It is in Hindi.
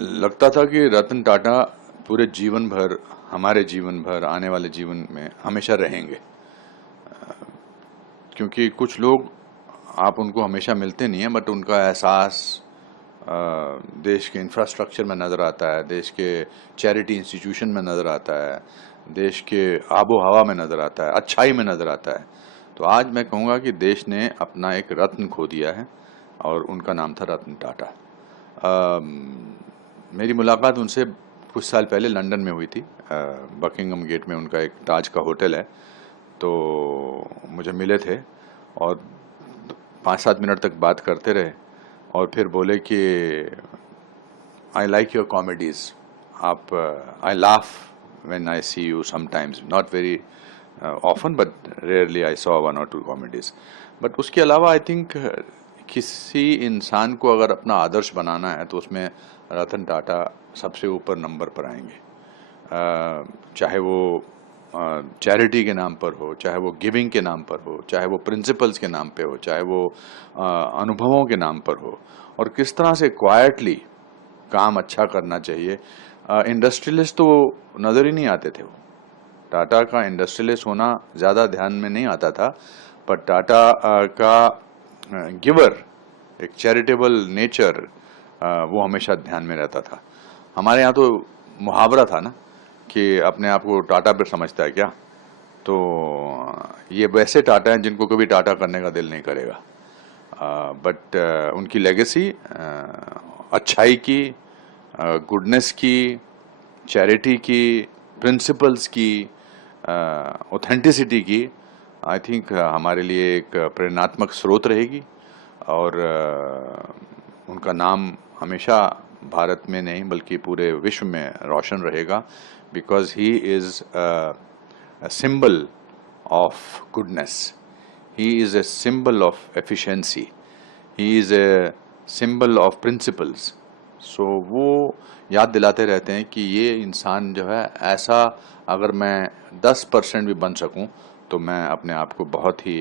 लगता था कि रतन टाटा पूरे जीवन भर, हमारे जीवन भर, आने वाले जीवन में हमेशा रहेंगे। क्योंकि कुछ लोग, आप उनको हमेशा मिलते नहीं हैं, बट उनका एहसास देश के इंफ्रास्ट्रक्चर में नज़र आता है, देश के चैरिटी इंस्टीट्यूशन में नज़र आता है, देश के आबो हवा में नज़र आता है, अच्छाई में नज़र आता है। तो आज मैं कहूँगा कि देश ने अपना एक रत्न खो दिया है और उनका नाम था रतन टाटा। मेरी मुलाकात उनसे कुछ साल पहले लंदन में हुई थी। बकिंगम गेट में उनका एक ताज का होटल है, तो मुझे मिले थे और 5-7 मिनट तक बात करते रहे और फिर बोले कि आई लाइक योर कॉमेडीज़, आप I laugh when I see you sometimes, not very often but rarely I saw 1 or 2 comedies. But उसके अलावा आई थिंक किसी इंसान को अगर अपना आदर्श बनाना है तो उसमें रतन टाटा सबसे ऊपर नंबर पर आएंगे। चाहे वो चैरिटी के नाम पर हो, चाहे वो गिविंग के नाम पर हो, चाहे वो प्रिंसिपल्स के नाम पे हो, चाहे वो अनुभवों के नाम पर हो, और किस तरह से क्वाइटली काम अच्छा करना चाहिए। इंडस्ट्रियलिस्ट तो नज़र ही नहीं आते थे। वो टाटा का इंडस्ट्रियलिस्ट होना ज़्यादा ध्यान में नहीं आता था, पर टाटा का गिवर, एक चैरिटेबल नेचर, वो हमेशा ध्यान में रहता था। हमारे यहाँ तो मुहावरा था ना कि अपने आप को टाटा पर समझता है क्या, तो ये वैसे टाटा हैं जिनको कभी टाटा करने का दिल नहीं करेगा। बट उनकी लेगेसी अच्छाई की, गुडनेस की, चैरिटी की, प्रिंसिपल्स की, ऑथेंटिसिटी की, आई थिंक हमारे लिए एक प्रेरणात्मक स्रोत रहेगी। और उनका नाम हमेशा भारत में नहीं बल्कि पूरे विश्व में रोशन रहेगा, because he is a symbol of goodness. He is a symbol of efficiency. He is a symbol of principles. So वो याद दिलाते रहते हैं कि ये इंसान जो है ऐसा, अगर मैं 10% भी बन सकूं तो मैं अपने आप को बहुत ही